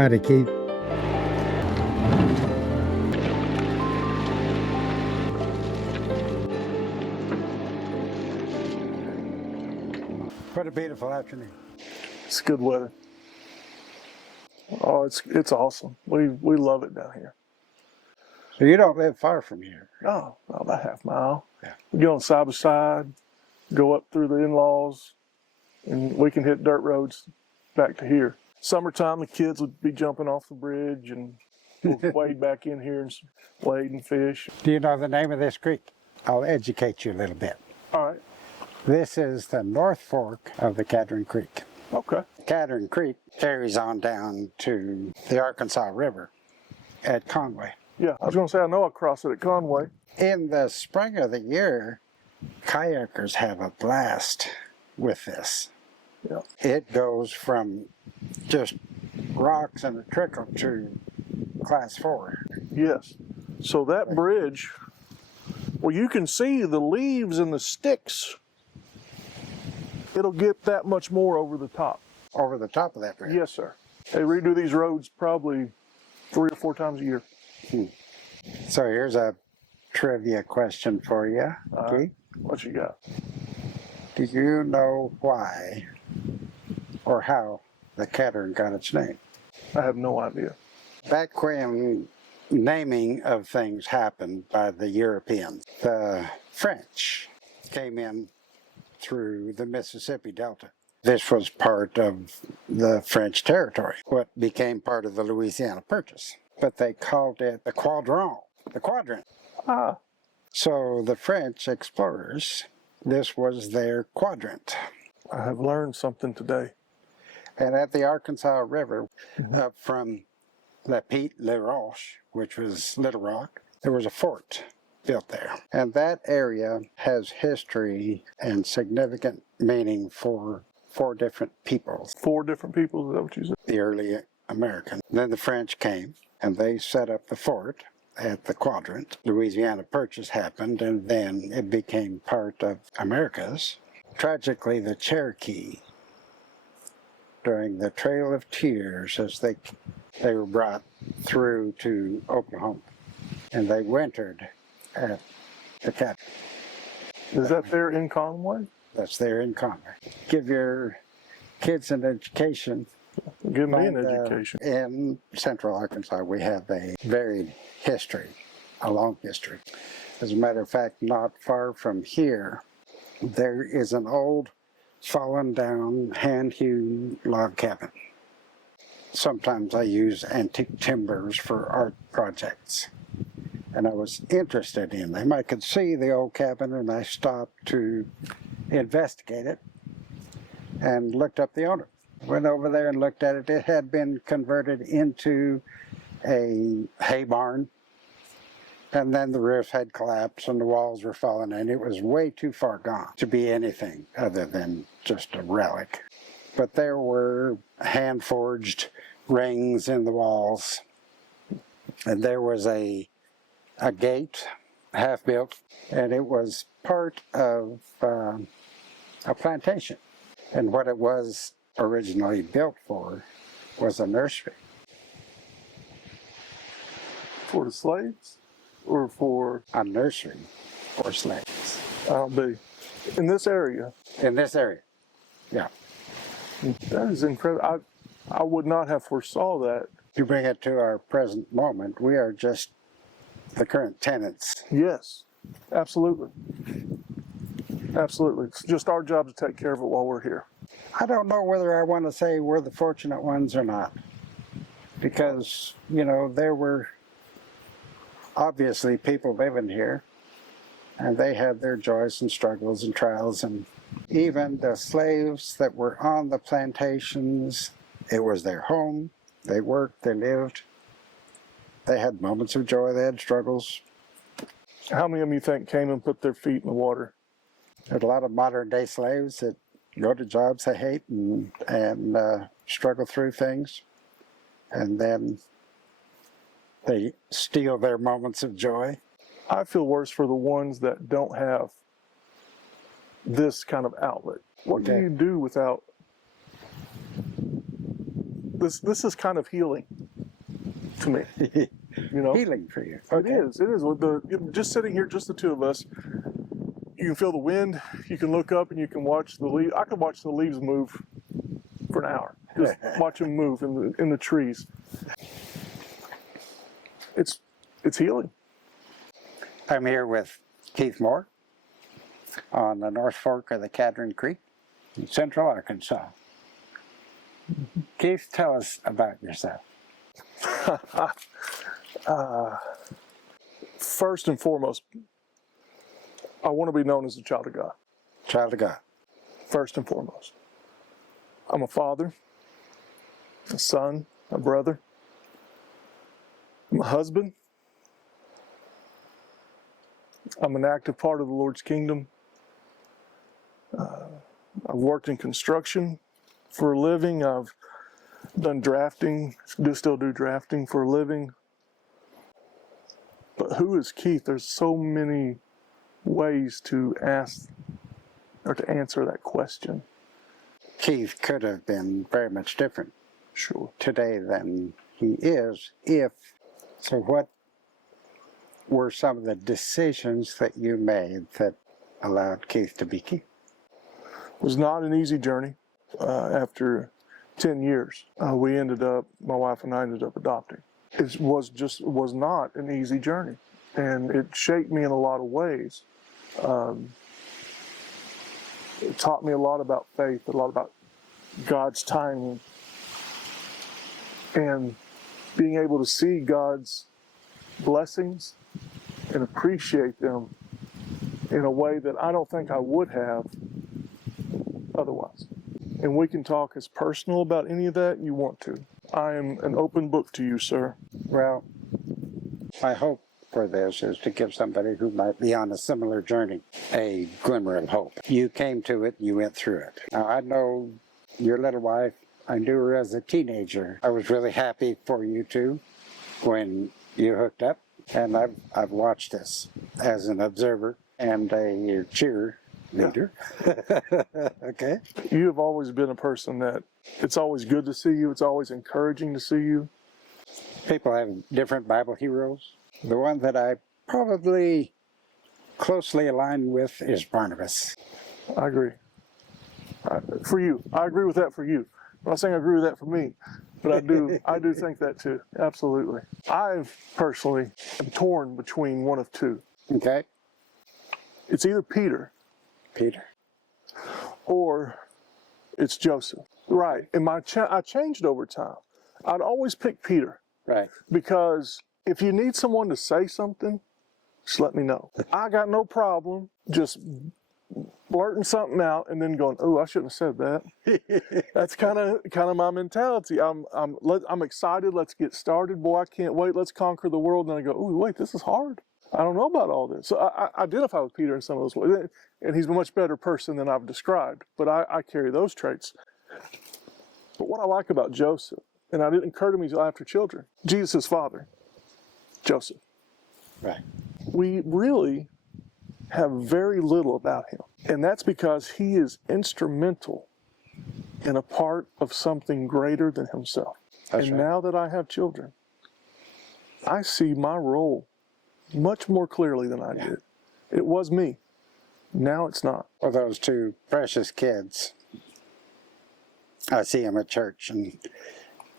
Howdy, Keith. What a beautiful afternoon. It's good weather. Oh, it's awesome. We love it down here. So you don't live far from here. Oh, about half mile. Yeah. We go on side by side, go up through the in-laws, and we can hit dirt roads back to here. Summertime, the kids would be jumping off the bridge, and we'll wade back in here and wade and fish. Do you know the name of this creek? I'll educate you a little bit. All right. This is the North Fork of the Cadron Creek. Okay. Cadron Creek carries on down to the Arkansas River at Conway. Yeah, I was going to say, I know I crossed it at Conway. In the spring of the year, kayakers have a blast with this. Yeah. It goes from just rocks and a trickle to class 4. Yes. So that bridge, well, you can see the leaves and the sticks. It'll get that much more over the top. Over the top of that bridge? Yes, sir. They redo these roads probably 3 or 4 times a year. So here's a trivia question for you, Keith. What you got? Do you know why or how the Cadron got its name? I have no idea. Back when naming of things happened by the Europeans, the French came in through the Mississippi Delta. This was part of the French territory, what became part of the Louisiana Purchase. But they called it the Cadron, the quadrant. Ah. So the French explorers, this was their quadrant. I have learned something today. And at the Arkansas River, up from La Petite Le Roche, which was Little Rock, there was a fort built there. And that area has history and significant meaning for 4 different peoples. 4 different people, is that what you said? The early Americans. Then the French came and they set up the fort at the quadrant. Louisiana Purchase happened and then it became part of Americas. Tragically, the Cherokee, during the Trail of Tears, as they were brought through to Oklahoma, and they wintered at the Cadron. Is that there in Conway? That's there in Conway. Give your kids an education. Give me an education. In central Arkansas, we have a varied history, a long history. As a matter of fact, not far from here, there is an old fallen down hand-hewn log cabin. Sometimes I use antique timbers for art projects. And I was interested in them. I could see the old cabin and I stopped to investigate it and looked up the owner. Went over there and looked at it. It had been converted into a hay barn. And then the roof had collapsed and the walls were falling in. It was way too far gone to be anything other than just a relic. But there were hand-forged rings in the walls. And there was a gate, half-built, and it was part of a plantation. And what it was originally built for was a nursery. For the slaves? Or for... A nursery for slaves. I'll be. In this area? In this area, yeah. That is incredible. I would not have foresaw that. To bring it to our present moment, we are just the current tenants. Yes, absolutely. Absolutely. It's just our job to take care of it while we're here. I don't know whether I want to say we're the fortunate ones or not. Because, you know, there were obviously people living here, and they had their joys and struggles and trials, and even the slaves that were on the plantations, it was their home. They worked, they lived. They had moments of joy, they had struggles. How many of them you think came and put their feet in the water? There's a lot of modern day slaves that go to jobs they hate and struggle through things. And then they steal their moments of joy. I feel worse for the ones that don't have this kind of outlet. What do you do without this is kind of healing to me. You know, Healing for you. It is. With just sitting here, just the two of us, you can feel the wind. You can look up and you can watch the leaves. I could watch the leaves move for an hour. Just watch them move in the trees. It's healing. I'm here with Kieth Moore on the North Fork of the Cadron Creek in Central Arkansas. Kieth, tell us about yourself. First and foremost, I want to be known as a child of God. Child of God. First and foremost. I'm a father, a son, a brother. I'm a husband. I'm an active part of the Lord's kingdom. I've worked in construction for a living. I've done drafting, still do drafting for a living. But who is Kieth? There's so many ways to ask or to answer that question. Kieth could have been very much different today than he is so what were some of the decisions that you made that allowed Kieth to be Kieth? It was not an easy journey. After 10 years, my wife and I ended up adopting. It was not an easy journey, and it shaped me in a lot of ways. It taught me a lot about faith, a lot about God's timing, and being able to see God's blessings and appreciate them in a way that I don't think I would have otherwise. And we can talk as personal about any of that you want to. I am an open book to you, sir. Well, my hope for this is to give somebody who might be on a similar journey a glimmer of hope. You came to it, you went through it. Now, I know your little wife, I knew her as a teenager. I was really happy for you two when you hooked up, and I've watched this as an observer and a cheerleader. Okay. You have always been a person that it's always good to see you. It's always encouraging to see you. People have different Bible heroes. The one that I probably closely aligned with is Barnabas. I agree. For you. I agree with that for you. I'm not saying I agree with that for me, but I do think that too. Absolutely. I personally am torn between one of two. Okay. It's either Peter or it's Joseph. Right. And I changed over time. I'd always pick Peter. Right. Because if you need someone to say something, just let me know. I got no problem just blurting something out and then going, "Oh, I shouldn't have said that." That's kind of my mentality. I'm excited. Let's get started. Boy, I can't wait. Let's conquer the world. And I go, "Oh, wait, this is hard. I don't know about all this." So I identify with Peter in some of those ways, and he's a much better person than I've described. But I carry those traits. But what I like about Joseph, and it didn't occur to me until after children, Jesus' father, Joseph. Right. We really have very little about him. And that's because he is instrumental in a part of something greater than himself. That's and right. Now that I have children, I see my role much more clearly than I did. It was me. Now it's not. Well, those two precious kids, I see them at church, and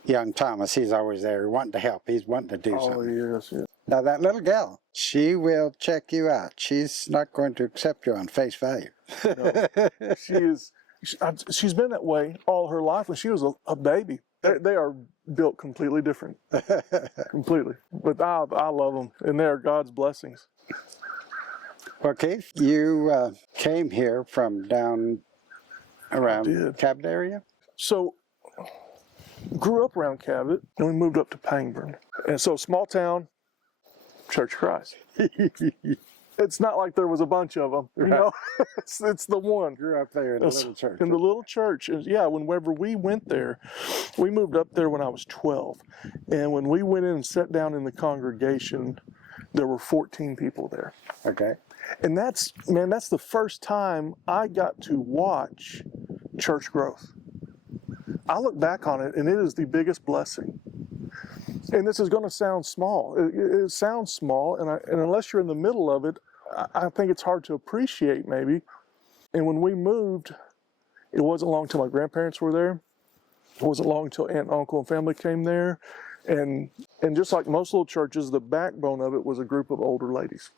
young Thomas, he's always there wanting to help. He's wanting to do something. Oh, yes. Now, that little gal, she will check you out. She's not going to accept you on face value. No. She's been that way all her life when she was a baby. They are built completely different. Completely. But I love them, and they are God's blessings. Well, Kieth, you came here from down around Cabot area? So, grew up around Cabot, and we moved up to Pangburn. And so, small town, Church of Christ. It's not like there was a bunch of them, you know. It's the one. Grew up there in the little church. In the little church. Yeah, whenever we went there, we moved up there when I was 12. And when we went in and sat down in the congregation, there were 14 people there. Okay. And that's the first time I got to watch church growth. I look back on it, and it is the biggest blessing. And this is going to sound small. It sounds small, and unless you're in the middle of it, I think it's hard to appreciate maybe. And when we moved, it wasn't long till my grandparents were there. It wasn't long till aunt and uncle and family came there. And just like most little churches, the backbone of it was a group of older ladies.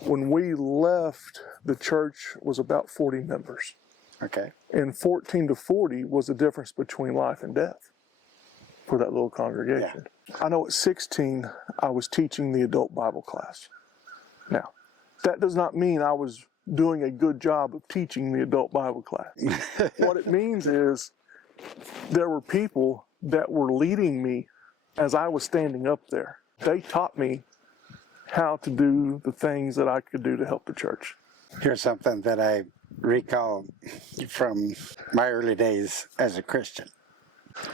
When we left, the church was about 40 members. Okay. And 14 to 40 was the difference between life and death for that little congregation. Yeah. I know at 16, I was teaching the adult Bible class. Now, that does not mean I was doing a good job of teaching the adult Bible class. What it means is there were people that were leading me as I was standing up there. They taught me how to do the things that I could do to help the church. Here's something that I recall from my early days as a Christian.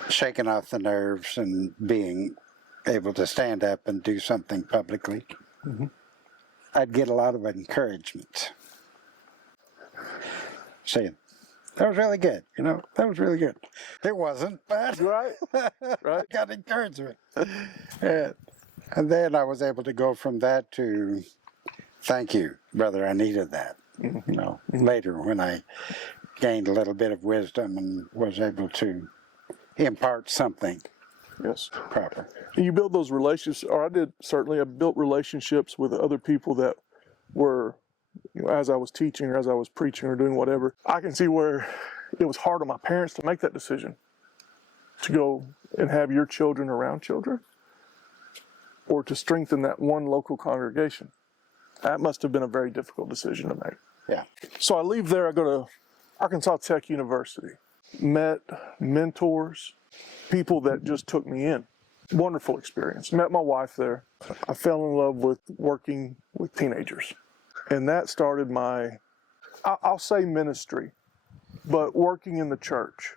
Shaking off the nerves and being able to stand up and do something publicly. Mm-hmm. I'd get a lot of encouragement. Saying, that was really good, that was really good. It wasn't, but right. I got encouragement. And then I was able to go from that to, thank you, brother, I needed that. Mm-hmm. Later when I gained a little bit of wisdom and was able to impart something. Yes. Proper. You build those relationships, or I did certainly. I built relationships with other people that were, as I was teaching or as I was preaching or doing whatever. I can see where it was hard on my parents to make that decision to go and have your children around children or to strengthen that one local congregation. That must have been a very difficult decision to make. Yeah. So I leave there, I go to Arkansas Tech University. Met mentors, people that just took me in. Wonderful experience. Met my wife there. I fell in love with working with teenagers. And that started my, I'll say ministry, but working in the church.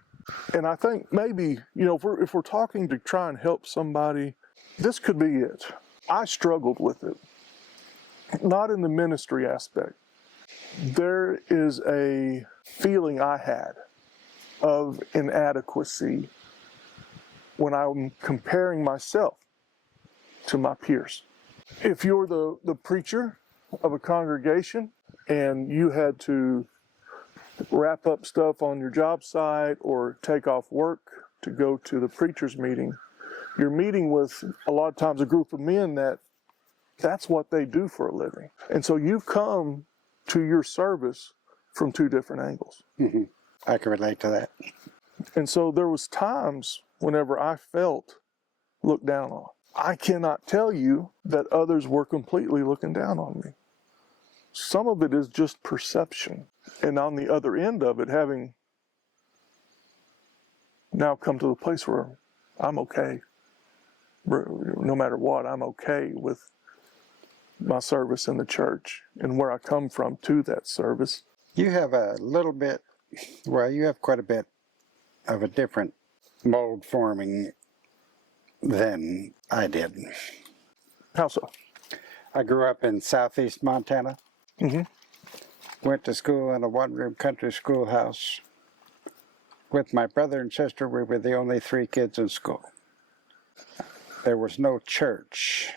And I think maybe, if we're talking to try and help somebody, this could be it. I struggled with it. Not in the ministry aspect. There is a feeling I had of inadequacy when I'm comparing myself to my peers. If you're the preacher of a congregation and you had to wrap up stuff on your job site or take off work to go to the preacher's meeting, you're meeting with a lot of times a group of men that's what they do for a living. And so you've come to your service from two different angles. Mm-hmm. I can relate to that. And so there was times whenever I felt looked down on. I cannot tell you that others were completely looking down on me. Some of it is just perception. And on the other end of it, having now come to the place where I'm okay. No matter what, I'm okay with my service in the church and where I come from to that service. You have you have quite a bit of a different mold forming than I did. How so? I grew up in southeast Montana. Mm-hmm. Went to school in a one-room country schoolhouse. With my brother and sister, we were the only 3 kids in school. There was no church.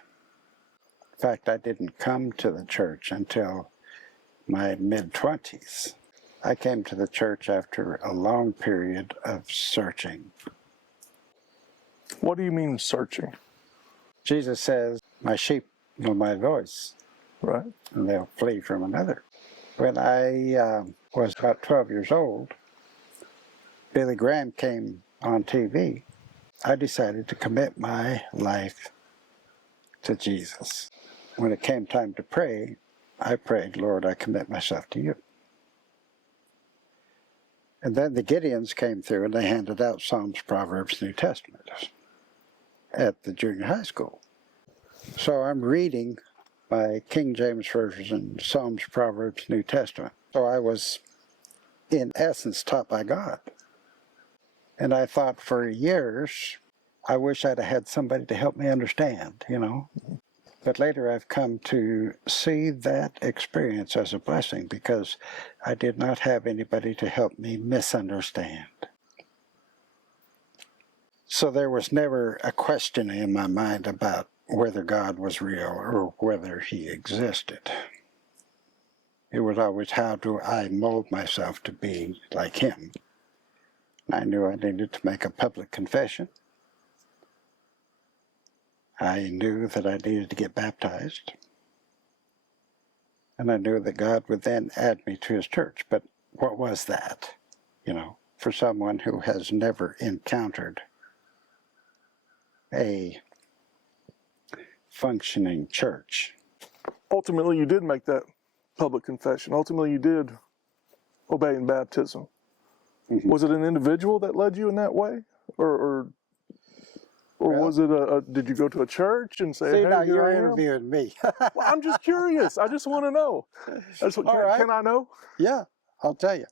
In fact, I didn't come to the church until my mid-20s. I came to the church after a long period of searching. What do you mean searching? Jesus says, my sheep know my voice. Right. And they'll flee from another. When I was about 12 years old, Billy Graham came on TV. I decided to commit my life to Jesus. When it came time to pray, I prayed, Lord, I commit myself to you. And then the Gideons came through and they handed out Psalms, Proverbs, New Testament at the junior high school. So I'm reading my King James Version, Psalms, Proverbs, New Testament. So I was, in essence, taught by God. And I thought for years, I wish I'd have had somebody to help me understand, But later I've come to see that experience as a blessing because I did not have anybody to help me misunderstand. So there was never a question in my mind about whether God was real or whether he existed. It was always, how do I mold myself to be like him? I knew I needed to make a public confession. I knew that I needed to get baptized. And I knew that God would then add me to his church. But what was that? You know, for someone who has never encountered a functioning church. Ultimately, you did make that public confession. Ultimately, you did obey in baptism. Mm-hmm. Was it an individual that led you in that way? Or Well, was it did you go to a church and say, see, hey, now here you're I am? interviewing me. Well, I'm just curious. I just want to know. That's what, All right. can I know? Yeah, I'll tell you.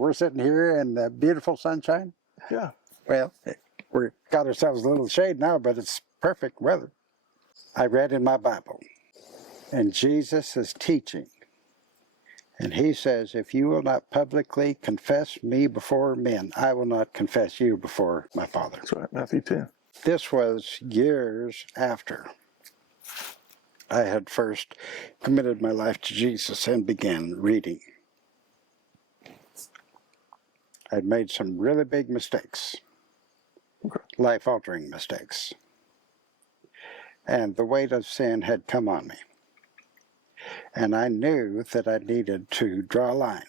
We're sitting here in the beautiful sunshine. Yeah. Well, we've got ourselves a little shade now, but it's perfect weather. I read in my Bible, and Jesus is teaching. And he says, if you will not publicly confess me before men, I will not confess you before my Father. That's right, Matthew 10. This was years after I had first committed my life to Jesus and began reading. I'd made some really big mistakes, life-altering mistakes. And the weight of sin had come on me. And I knew that I needed to draw a line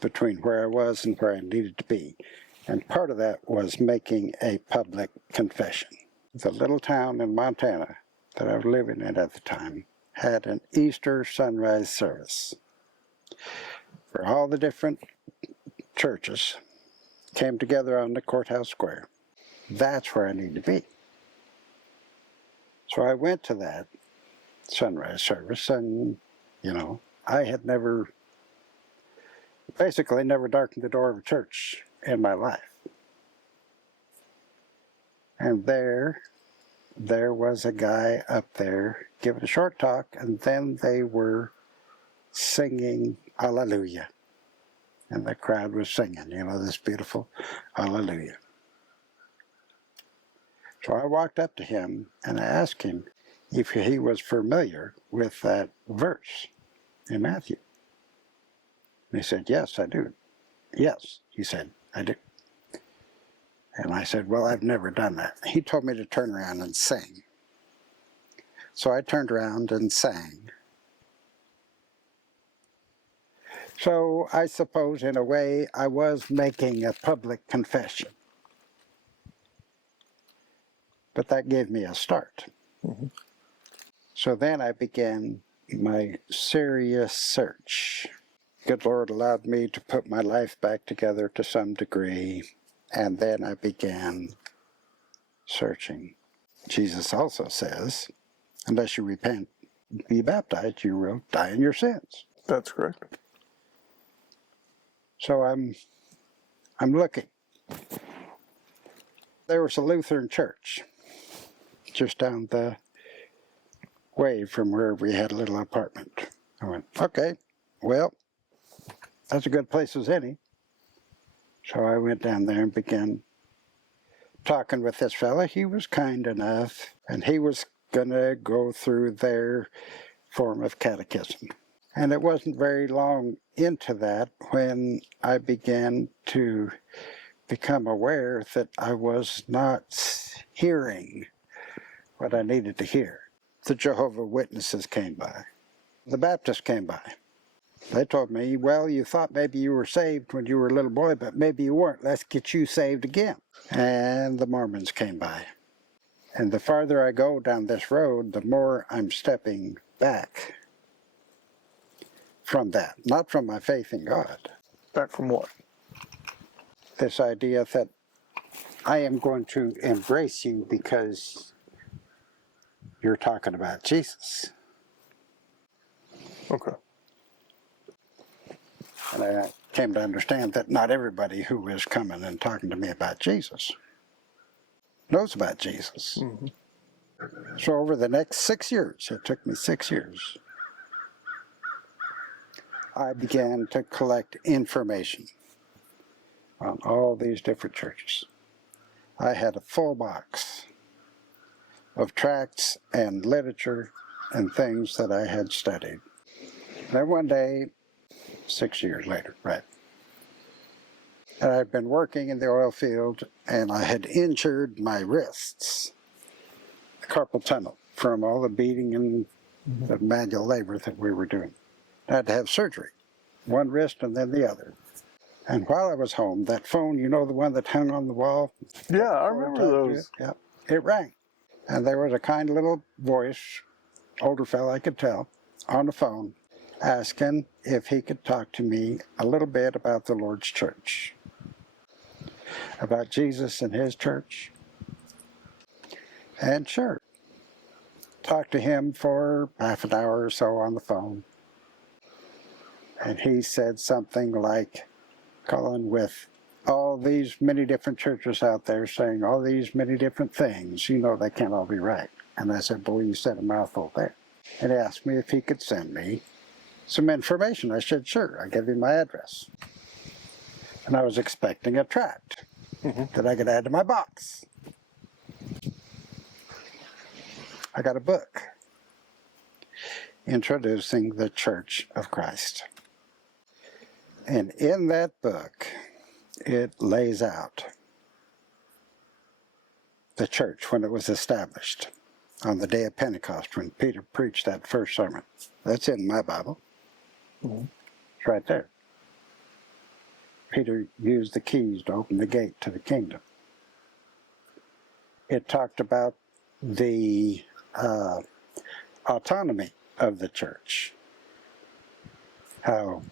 between where I was and where I needed to be. And part of that was making a public confession. The little town in Montana that I was living in at the time had an Easter sunrise service where all the different churches came together on the courthouse square. That's where I need to be. So I went to that sunrise service, and, you know, I had basically never darkened the door of a church in my life. And there was a guy up there giving a short talk, and then they were singing Hallelujah. And the crowd was singing, you know, this beautiful Hallelujah. So I walked up to him and I asked him if he was familiar with that verse in Matthew. And he said, yes, I do. Yes, he said, I do. And I said, well, I've never done that. He told me to turn around and sing. So I turned around and sang. So I suppose in a way I was making a public confession. But that gave me a start. Mm-hmm. So then I began my serious search. Good Lord allowed me to put my life back together to some degree, and then I began searching. Jesus also says, unless you repent, be baptized, you will die in your sins. That's correct. So I'm looking. There was a Lutheran church just down the way from where we had a little apartment. I went, okay, well, that's a good place as any. So I went down there and began talking with this fella. He was kind enough, and he was going to go through their form of catechism. And it wasn't very long into that when I began to become aware that I was not hearing what I needed to hear. The Jehovah's Witnesses came by. The Baptists came by. They told me, well, you thought maybe you were saved when you were a little boy, but maybe you weren't. Let's get you saved again. And the Mormons came by. And the farther I go down this road, the more I'm stepping back from that. Not from my faith in God. Back from what? This idea that I am going to embrace you because you're talking about Jesus. Okay. And I came to understand that not everybody who is coming and talking to me about Jesus knows about Jesus. Mm-hmm. So over the next 6 years, it took me 6 years, I began to collect information on all these different churches. I had a full box of tracts and literature and things that I had studied. Then one day, 6 years later, right, and I'd been working in the oil field, and I had injured my wrists, carpal tunnel, from all the beating and the manual labor that we were doing. I had to have surgery, one wrist and then the other. And while I was home, that phone, you know, the one that hung on the wall? Yeah, I remember those. Yeah, it rang. And there was a kind little voice, older fellow I could tell, on the phone, asking if he could talk to me a little bit about the Lord's church, about Jesus and his church. And sure, talked to him for half an hour or so on the phone. And he said something like, Colin, with all these many different churches out there saying all these many different things, you know they can't all be right. And I said, boy, you said a mouthful there. And he asked me if he could send me some information. I said, sure. I gave him my address. And I was expecting a tract that I could add to my box. I got a book introducing the Church of Christ. And in that book, it lays out the church when it was established on the day of Pentecost when Peter preached that first sermon. That's in my Bible. It's right there. Peter used the keys to open the gate to the kingdom. It talked about the autonomy of the church, how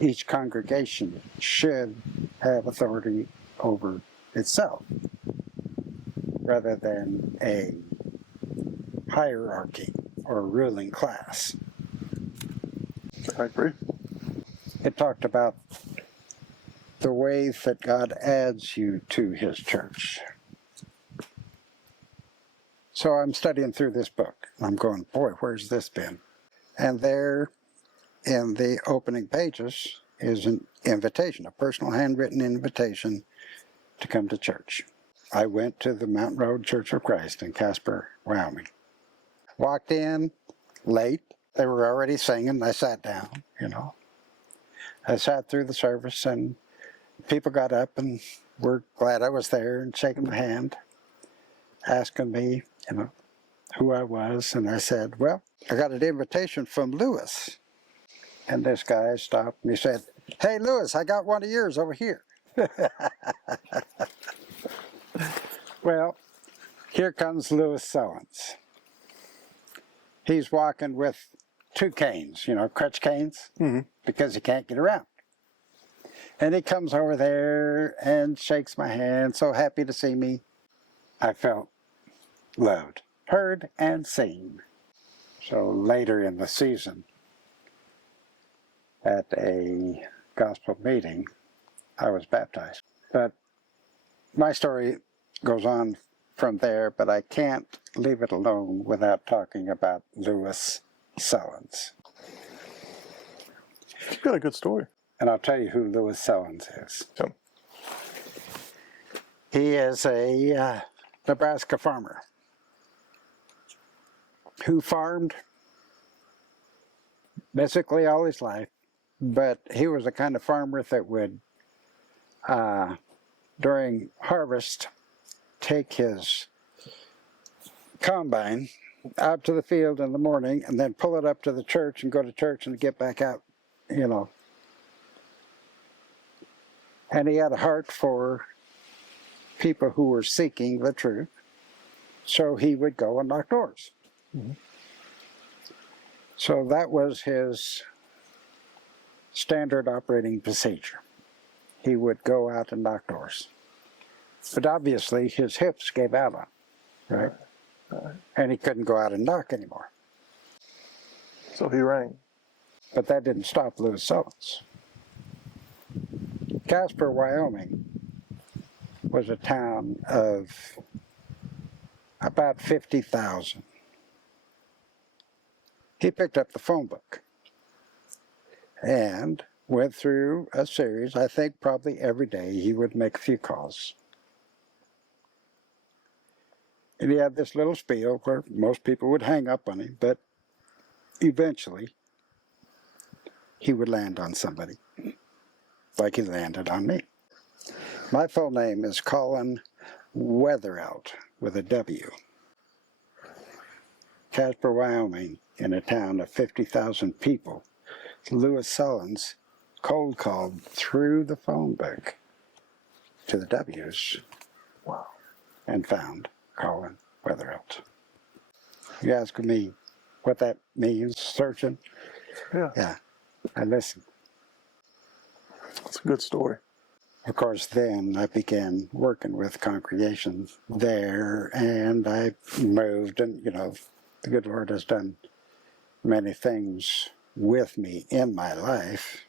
each congregation should have authority over itself rather than a hierarchy or a ruling class. I agree. It talked about the way that God adds you to his church. So I'm studying through this book. I'm going, boy, where's this been? And there in the opening pages is an invitation, a personal handwritten invitation to come to church. I went to the Mountain Road Church of Christ in Casper, Wyoming. Walked in late. They were already singing. I sat down, you know. I sat through the service, and people got up and were glad I was there and shaking my hand, asking me, you know, who I was. And I said, well, I got an invitation from Lewis. And this guy stopped and he said, hey, Lewis, I got one of yours over here. Well, here comes Lewis Sellens. He's walking with 2 canes, you know, crutch canes, because he can't get around. And he comes over there and shakes my hand, so happy to see me. I felt loved, heard, and seen. So later in the season, at a gospel meeting, I was baptized. But my story goes on from there, but I can't leave it alone without talking about Lewis Sellens. You've got a good story. And I'll tell you who Lewis Sellens is. So, He is a Nebraska farmer who farmed basically all his life, but he was the kind of farmer that would, during harvest, take his combine out to the field in the morning and then pull it up to the church and go to church and get back out, you know. And he had a heart for people who were seeking the truth, so he would go and knock doors. So that was his standard operating procedure. He would go out and knock doors. But obviously his hips gave out on him, right? And he couldn't go out and knock anymore. So he rang. But that didn't stop Lewis Sellens. Casper, Wyoming was a town of about 50,000. He picked up the phone book and went through a series. I think probably every day he would make a few calls. And he had this little spiel where most people would hang up on him, but eventually he would land on somebody, like he landed on me. My full name is Colin Weatherout with a W. Casper, Wyoming, in a town of 50,000 people, Louis Sullins cold called through the phone book to the W's. Wow. And found Colin Weatherout. You ask me what that means, searching? Yeah. Yeah, I listened. It's a good story. Of course, then I began working with congregations there, and I moved, and, you know, the good Lord has done many things with me in my life,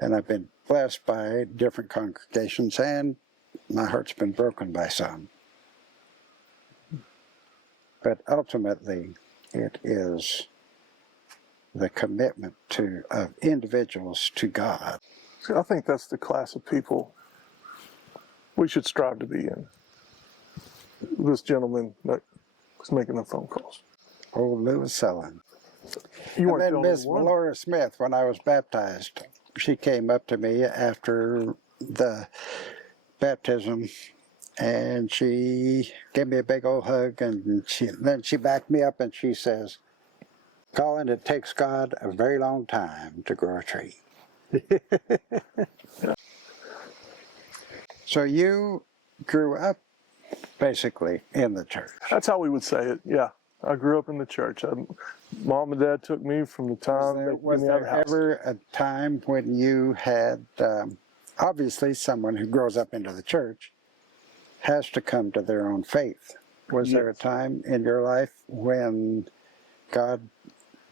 and I've been blessed by different congregations, and my heart's been broken by some. But ultimately, it is the commitment of individuals to God. See, I think that's the class of people we should strive to be in. This gentleman that was making the phone calls. Old Louis Sullen. You And weren't the then only Miss one. Laura Smith, when I was baptized, she came up to me after the baptism, and she gave me a big old hug, and then she backed me up and she says, "Colin, it takes God a very long time to grow a tree." So you grew up basically in the church. That's how we would say it, yeah. I grew up in the church. Mom and Dad took me from the time they Was gave me out of there the house. ever a time when you had, obviously someone who grows up into the church has to come to their own faith. Was there a time in your life when God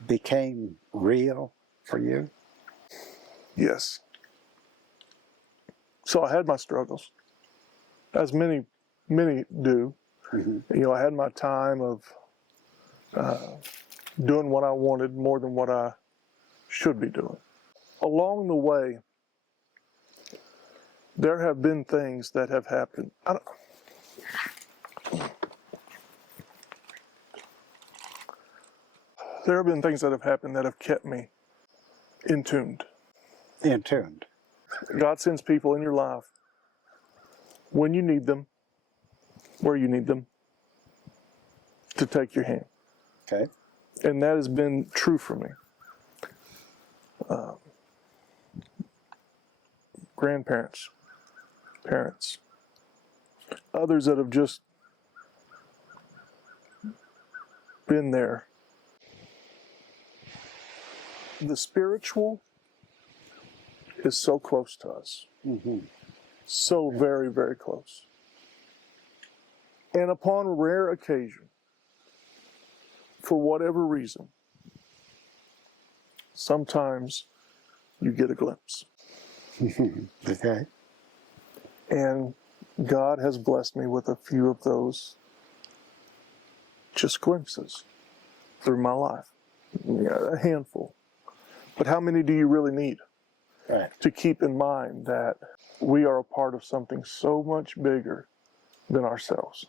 became real for you? Yes. So I had my struggles, as many do. Mm-hmm. You know, I had my time of doing what I wanted more than what I should be doing. Along the way, there have been things that have happened. There have been things that have happened that have kept me in tuned. In tuned. God sends people in your life when you need them, where you need them, to take your hand. Okay. And that has been true for me. Grandparents, parents, others that have just been there. The spiritual is so close to us. Mm-hmm. So very, very close. And upon rare occasion, for whatever reason, sometimes you get a glimpse. Okay. And God has blessed me with a few of those just glimpses through my life. Yeah, a handful. But how many do you really need? Right. To keep in mind that we are a part of something so much bigger than ourselves.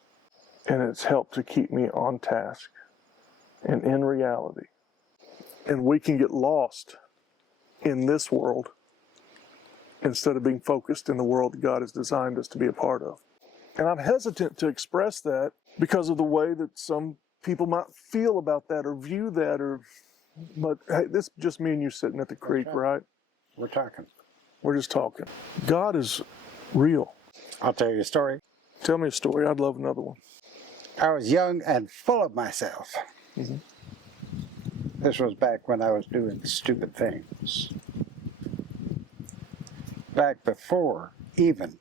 And it's helped to keep me on task and in reality. And we can get lost in this world instead of being focused in the world that God has designed us to be a part of. And I'm hesitant to express that because of the way that some people might feel about that or view that, but hey, this is just me and you sitting at the creek, Okay. right? We're talking. We're just talking. God is real. I'll tell you a story. Tell me a story. I'd love another one. I was young and full of myself. Mm-hmm. This was back when I was doing stupid things. Back before even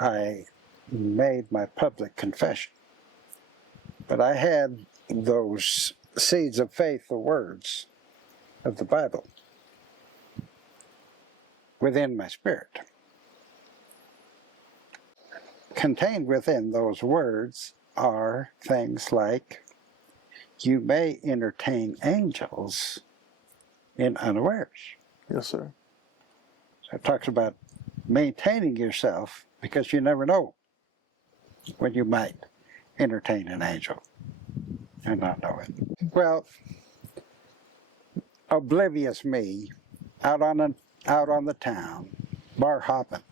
I made my public confession. But I had those seeds of faith, the words of the Bible, within my spirit. Contained within those words are things like, you may entertain angels in unawares. Yes, sir. So it talks about maintaining yourself because you never know when you might entertain an angel and not know it. Well, oblivious me, out on the town, bar hopping,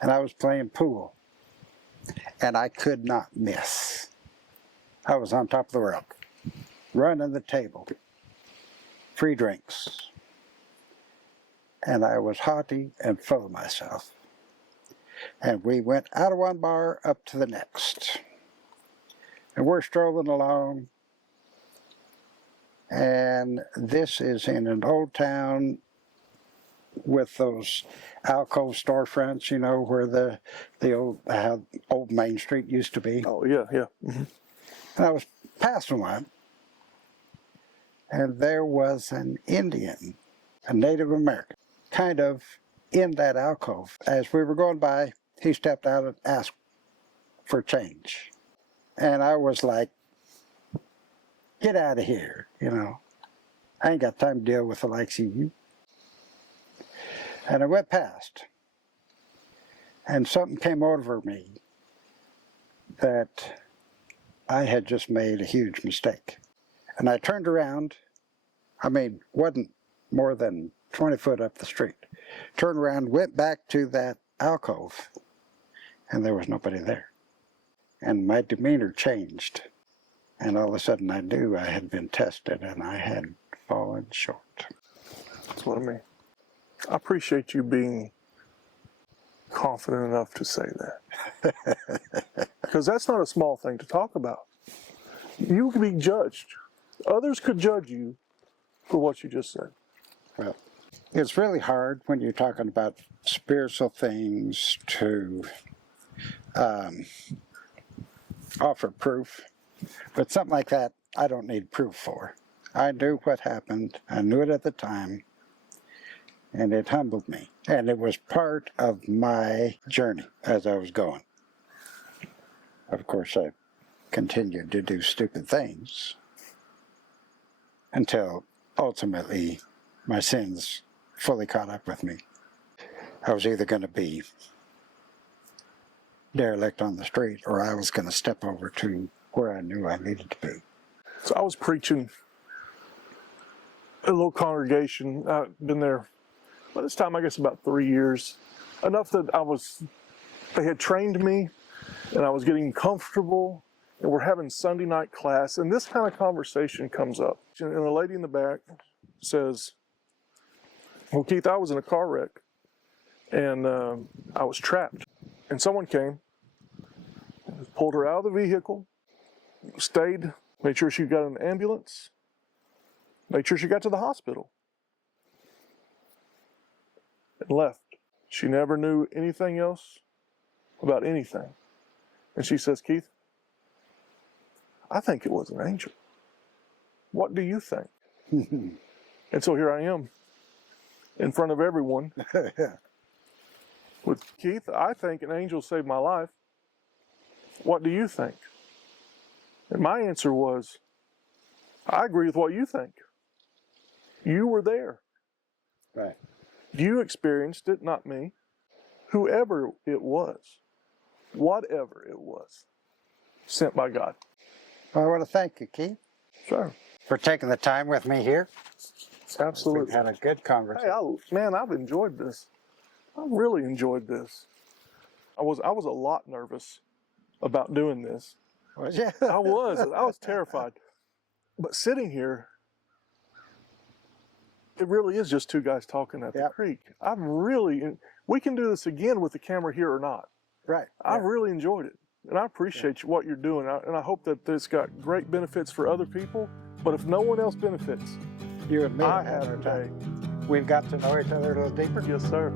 and I was playing pool, and I could not miss. I was on top of the world, running the table, free drinks, and I was haughty and full of myself. And we went out of one bar up to the next, and we're strolling along. And this is in an old town with those alcove storefronts, you know, where the old Main Street used to be. Oh, yeah, yeah. Mm-hmm. And I was passing one, and there was an Indian, a Native American, kind of in that alcove. As we were going by, he stepped out and asked for change. And I was like, get out of here, you know. I ain't got time to deal with the likes of you. And I went past, and something came over me that I had just made a huge mistake. And I turned around, wasn't more than 20 foot up the street. Turned around, went back to that alcove, and there was nobody there. And my demeanor changed. And all of a sudden I knew I had been tested and I had fallen short. That's what I mean. I appreciate you being confident enough to say that. Because that's not a small thing to talk about. You can be judged. Others could judge you for what you just said. Well, it's really hard when you're talking about spiritual things to offer proof. But something like that, I don't need proof for. I knew what happened. I knew it at the time. And it humbled me. And it was part of my journey as I was going. Of course, I continued to do stupid things until ultimately my sins fully caught up with me. I was either going to be derelict on the street, or I was going to step over to where I knew I needed to be. So I was preaching a little congregation. I've been there by this time, I guess, about 3 years. Enough that they had trained me, and I was getting comfortable, and we're having Sunday night class, and this kind of conversation comes up. And the lady in the back says, well, Keith, I was in a car wreck, and I was trapped. And someone came, pulled her out of the vehicle, stayed, made sure she got an ambulance, made sure she got to the hospital, and left. She never knew anything else about anything. And she says, Keith, I think it was an angel. What do you think? And so here I am in front of everyone with Keith, I think an angel saved my life. What do you think? And my answer was, I agree with what you think. You were there. Right. You experienced it, not me. Whoever it was, whatever it was, sent by God. Well, I want to thank you, Keith. Sure. For taking the time with me here. Absolutely. We've had a good conversation. Hey, I've enjoyed this. I really enjoyed this. I was a lot nervous about doing this. Was you? I was terrified. But sitting here, it really is just two guys talking at the creek. We can do this again with the camera here or not. Right. I really enjoyed it. And I appreciate what you're doing. And I hope that this got great benefits for other people. But if no one else benefits, You and me I have have our today. time. We've got to know each other a little deeper. Yes, sir.